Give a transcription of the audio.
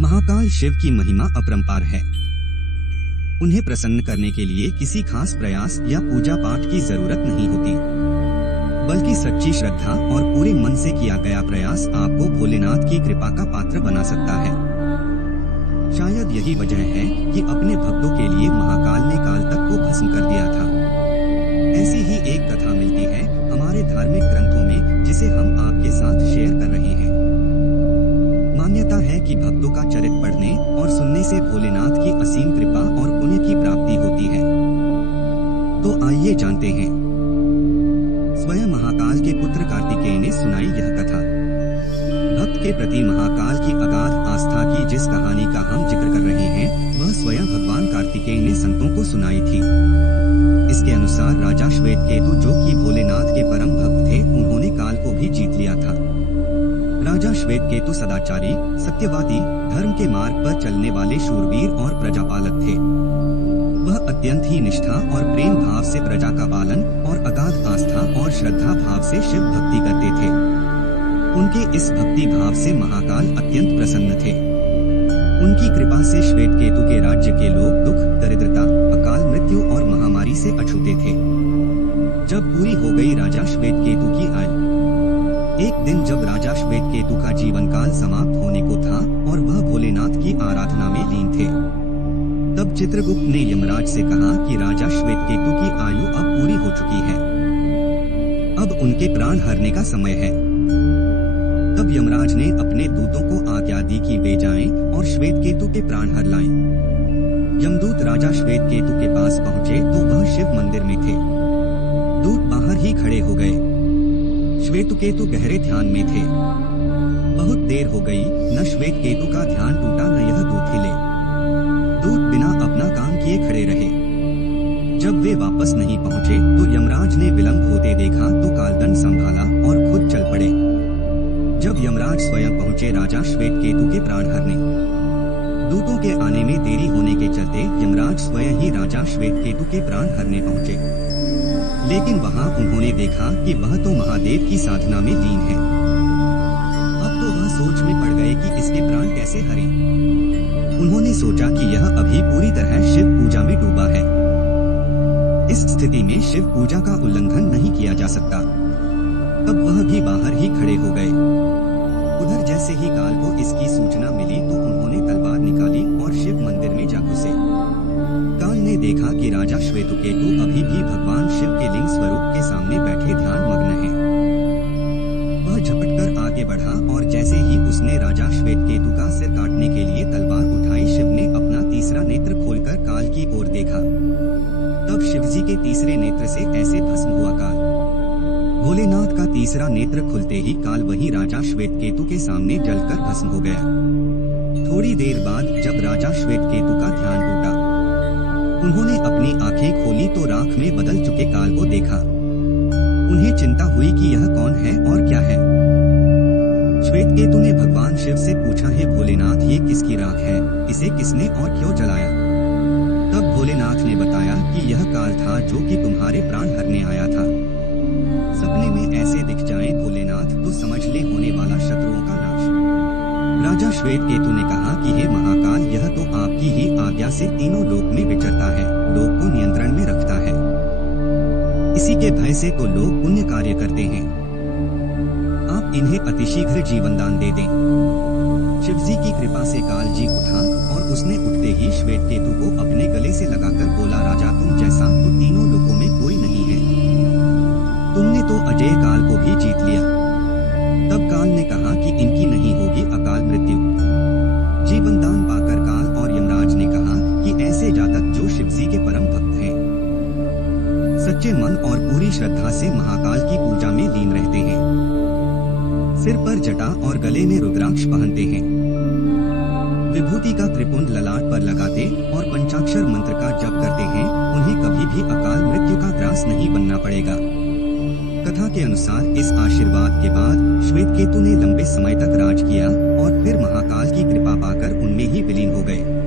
महाकाल शिव की महिमा अपरंपार है। उन्हें प्रसन्न करने के लिए किसी खास प्रयास या पूजा पाठ की जरूरत नहीं होती, बल्कि सच्ची श्रद्धा और पूरे मन से किया गया प्रयास आपको भोलेनाथ की कृपा का पात्र बना सकता है। शायद यही वजह है कि अपने भक्तों के लिए महाकाल ने काल तक को भस्म कर दिया था। ऐसी ही एक कथा मिलती है हमारे धार्मिक ग्रंथों में, जिसे हम आपके साथ शेयर कर रहे हैं। मान्यता है कि भक्तों का चरित्र पढ़ने और सुनने से भोलेनाथ की असीम कृपा और पुण्य की प्राप्ति होती है। तो आइए जानते हैं। स्वयं महाकाल के पुत्र कार्तिकेय ने सुनाई यह कथा। भक्त के प्रति महाकाल की अगाध आस्था की जिस कहानी का हम जिक्र कर रहे हैं, वह स्वयं भगवान कार्तिकेय ने संतों को सुनाई थी। इसके अनुसार राजा श्वेतकेतु, जो कि भोलेनाथ के परम भक्त थे, उन्होंने काल को भी जीत लिया था। राजा श्वेतकेतु सदाचारी, सत्यवादी, धर्म के मार्ग पर चलने वाले शूरवीर और प्रजापालक थे। वह अत्यंत ही निष्ठा और प्रेम भाव से प्रजा का पालन और अगाध आस्था और श्रद्धा भाव से शिव भक्ति करते थे। उनके इस भक्ति भाव से महाकाल अत्यंत प्रसन्न थे। उनकी कृपा से श्वेतकेतु के राज्य के लोग दुख, दरिद्रता, अकाल मृत्यु और महामारी से अछूते थे। जब पूरी हो गई राजा श्वेतकेतु की आयु, एक दिन जब राजा श्वेतकेतु का जीवन काल समाप्त होने को था और वह भोलेनाथ की आराधना में लीन थे, तब चित्रगुप्त ने यमराज से कहा कि राजा श्वेतकेतु की आयु अब पूरी हो चुकी है, अब उनके प्राण हरने का समय है। तब यमराज ने अपने दूतों को आज्ञा दी कि वे जाएं और श्वेतकेतु के प्राण हर लाएं। यमदूत राजा श्वेतकेतु के पास पहुँचे तो वह शिव मंदिर में थे। दूत बाहर ही खड़े हो गए। श्वेतकेतु गहरे ध्यान में थे। बहुत देर हो गई, न श्वेतकेतु का ध्यान टूटा न यह दूत हिले। दूत बिना अपना काम किए खड़े रहे। जब वे वापस नहीं पहुँचे तो यमराज ने विलंब होते देखा तो कालदंड संभाला और खुद चल पड़े। जब यमराज स्वयं पहुँचे राजा श्वेतकेतु के प्राण हरने, दूतों के आने में देरी होने के चलते यमराज स्वयं ही राजा श्वेतकेतु के प्राण हरने पहुँचे। लेकिन वहां उन्होंने देखा कि वह तो महादेव की साधना में लीन है। अब तो वह सोच में पड़ गए कि इसके प्राण कैसे हरें। उन्होंने सोचा कि यह अभी पूरी तरह शिव पूजा में डूबा है। इस स्थिति में शिव पूजा का उल्लंघन नहीं किया जा सकता। तब वह भी बाहर ही खड़े हो गए। उधर जैसे ही काल को इसकी सूचना मिली तो उन्होंने तलवार निकाली और शिव मंदिर में जा घुसे। काल ने देखा कि राजा श्वेतकेतु अभी भी भगवान शिव के लिंग स्वरूप के सामने बैठे ध्यान मग्न हैं। वह झपटकर आगे बढ़ा और जैसे ही उसने राजा श्वेतकेतु का सिर काटने के लिए तलवार उठाई, शिव ने अपना तीसरा नेत्र खोलकर काल की ओर देखा। तब शिवजी के तीसरे नेत्र से ऐसे भस्म हुआ काल। भोलेनाथ का तीसरा नेत्र खुलते ही काल वही राजा श्वेतकेतु के सामने जलकर भस्म हो गया। थोड़ी देर बाद जब राजा श्वेतकेतु का ध्यान टूटा, उन्होंने अपनी आंखें खोली तो राख में बदल चुके काल को देखा। उन्हें चिंता हुई कि यह कौन है और क्या है। श्वेतकेतु ने भगवान शिव से पूछा, हे भोलेनाथ, ये किसकी राख है? इसे किसने और क्यों जलाया? तब भोलेनाथ ने बताया कि यह काल था जो कि तुम्हारे प्राण हरने आया था। सपने में ऐसे दिख जाए भोलेनाथ तो समझ ले होने वाला शत्रुओं का नाश। राजा श्वेतकेतु ने कहा कि हे महाकाल, यह तो आपकी ही आज्ञा से तीनों लोक में विचरता है, लोक को नियंत्रण में रखता है। इसी के भय से तो लोग पुण्य कार्य करते हैं। आप इन्हें अतिशीघ्र जीवन दान दे दें। शिवजी की कृपा से काल जी उठा और उसने उठते ही श्वेतकेतु को अपने गले से लगाकर बोला, राजा, तुम जैसा तो तीनों लोकों में कोई नहीं है। तुमने तो अजय काल को भी जीत लिया। तब काल ने कहा कि इनकी नहीं होगी अकाल मृत्यु। जीवन दान पाकर काल और यमराज ने कहा कि ऐसे जातक जो शिवजी के परम भक्त हैं, सच्चे मन और पूरी श्रद्धा से महाकाल की पूजा में लीन रहते हैं, सिर पर जटा और गले में रुद्राक्ष पहनते हैं, विभूति का त्रिपुंड ललाट पर लगाते और पंचाक्षर मंत्र का जप करते हैं, उन्हें कभी भी अकाल मृत्यु का ग्रास नहीं बनना पड़ेगा। कथा के अनुसार इस आशीर्वाद के बाद श्वेतकेतु ने लंबे समय तक राज किया और फिर महाकाल की कृपा पाकर उनमें ही विलीन हो गए।